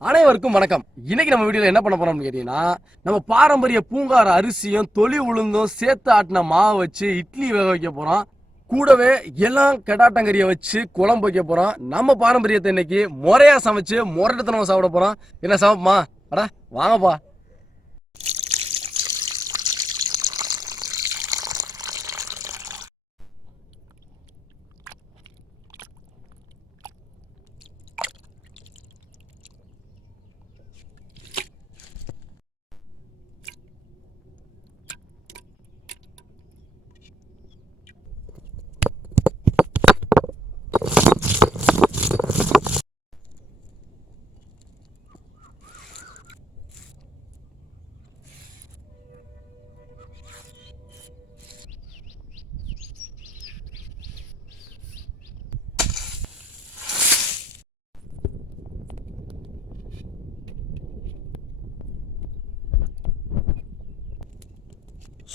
அனைவருக்கும் வணக்கம். இன்னைக்கு நம்ம வீடியோல என்ன பண்ண போறோம்னு கேட்டீங்கன்னா, நம்ம பாரம்பரிய பூங்கார அரிசியும் தொளி உளுந்தும் சேர்த்து ஆட்டின மாவை வச்சு இட்லி வேக வைக்க போறோம். கூடவே எல்லாம் கெடாட்டங்கறியை வச்சு குழம்பு வைக்க போறோம். நம்ம பாரம்பரியத்தை இன்னைக்கு முறையா சமைச்சு முரட்டுத்தனமா சாப்பிட போறோம். என்ன சமைப்பமா? அட வாங்கப்பா.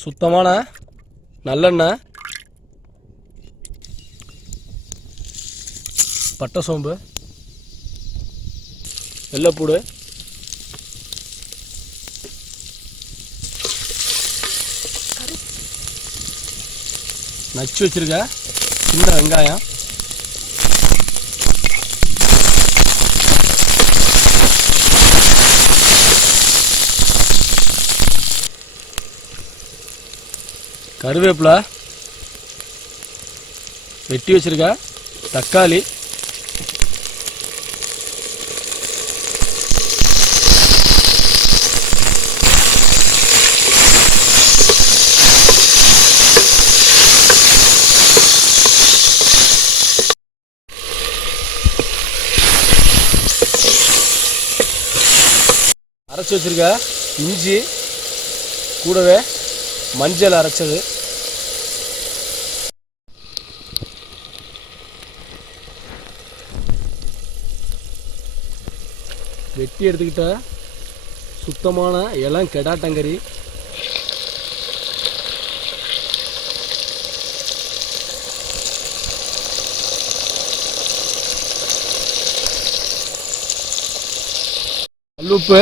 சுத்தமான நல்லெண்ணெய், பட்டை சோம்பு, வெள்ளைப்பூடு, நச்சு வச்சிருக்க சின்ன வெங்காயம், கருவேப்பிலை, வெட்டி வச்சிருக்க தக்காளி, அரைச்சி வச்சிருக்க இஞ்சி, கூடவே மஞ்சள் அரைச்சது, வெட்டி எடுத்துக்கிட்ட சுத்தமான இளம் கெடாட்டங்கறி, கல்லுப்பு,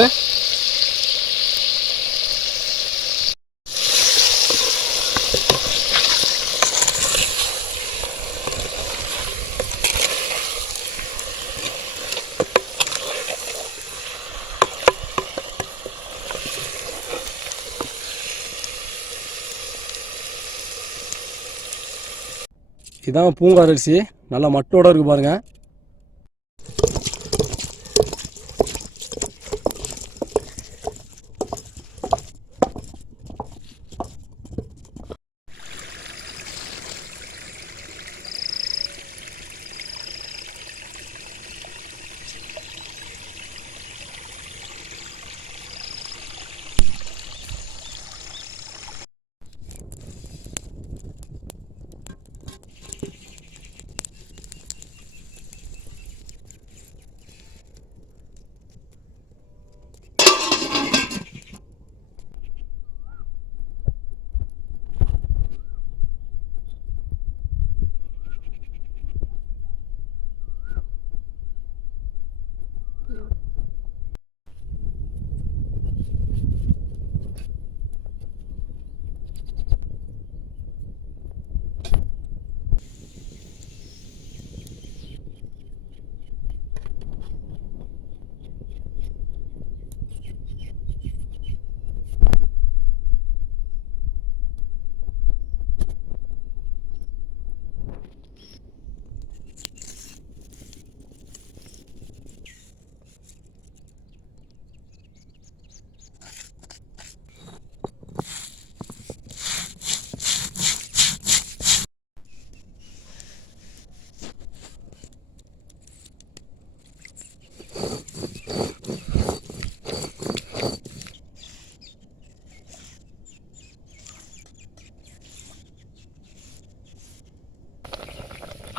இதான் பூங்கார் அரிசி. நல்லா மட்டோட இருக்கு பாருங்க.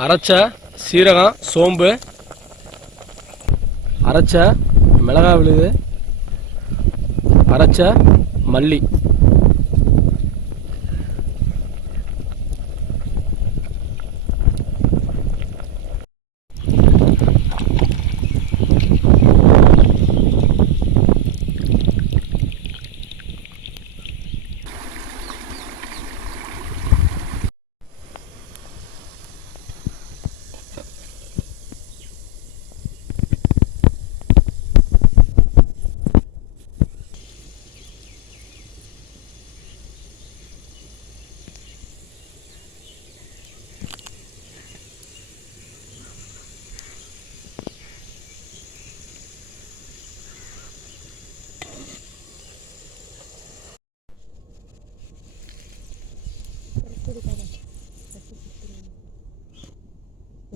அரைச்ச சீரகம், சோம்பு, அரைச்ச மிளகாய் விழுது, அரைச்ச மல்லி,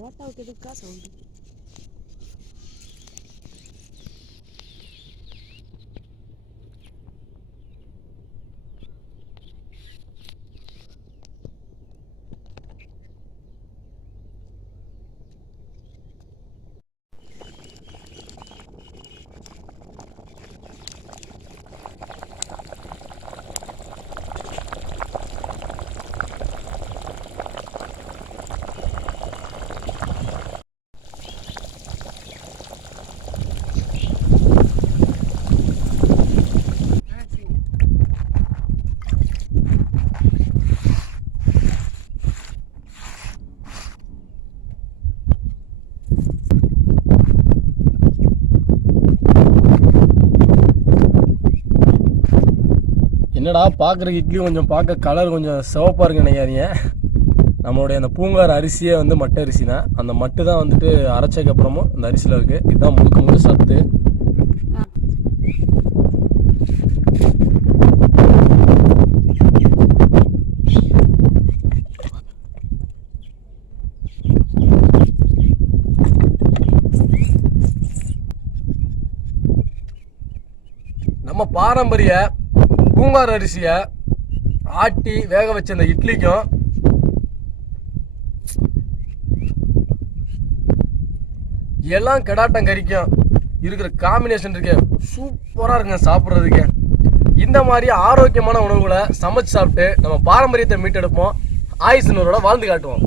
மோட்டாவுக்கு எதுக்கா சவுண்டு? என்னடா பார்க்குறக்கு இட்லி கொஞ்சம் பார்க்க கலர் கொஞ்சம் சிவப்பாக இருக்கு நினைக்காதீங்க. நம்மளுடைய அந்த பூங்கார் அரிசியே வந்து மட்டை அரிசி தான். அந்த மட்டு தான் வந்துட்டு அரைச்சதுக்கப்புறமும் இந்த அரிசியில் இருக்குது. இதுதான் முழுக்க முழுக்க சத்து. நம்ம பாரம்பரிய பூங்கார் அரிசியை ஆட்டி வேக வச்ச அந்த இட்லிக்கும் எல்லாம் கடாட்டம் கறிக்கும் இருக்கிற காம்பினேஷன் இருக்கு சூப்பராக இருக்குங்க சாப்பிட்றதுக்கு. இந்த மாதிரி ஆரோக்கியமான உணவுகளை சமைச்சு சாப்பிட்டு நம்ம பாரம்பரியத்தை மீட்டெடுப்போம். ஆயுசு நூறோட வாழ்ந்து காட்டுவோம்.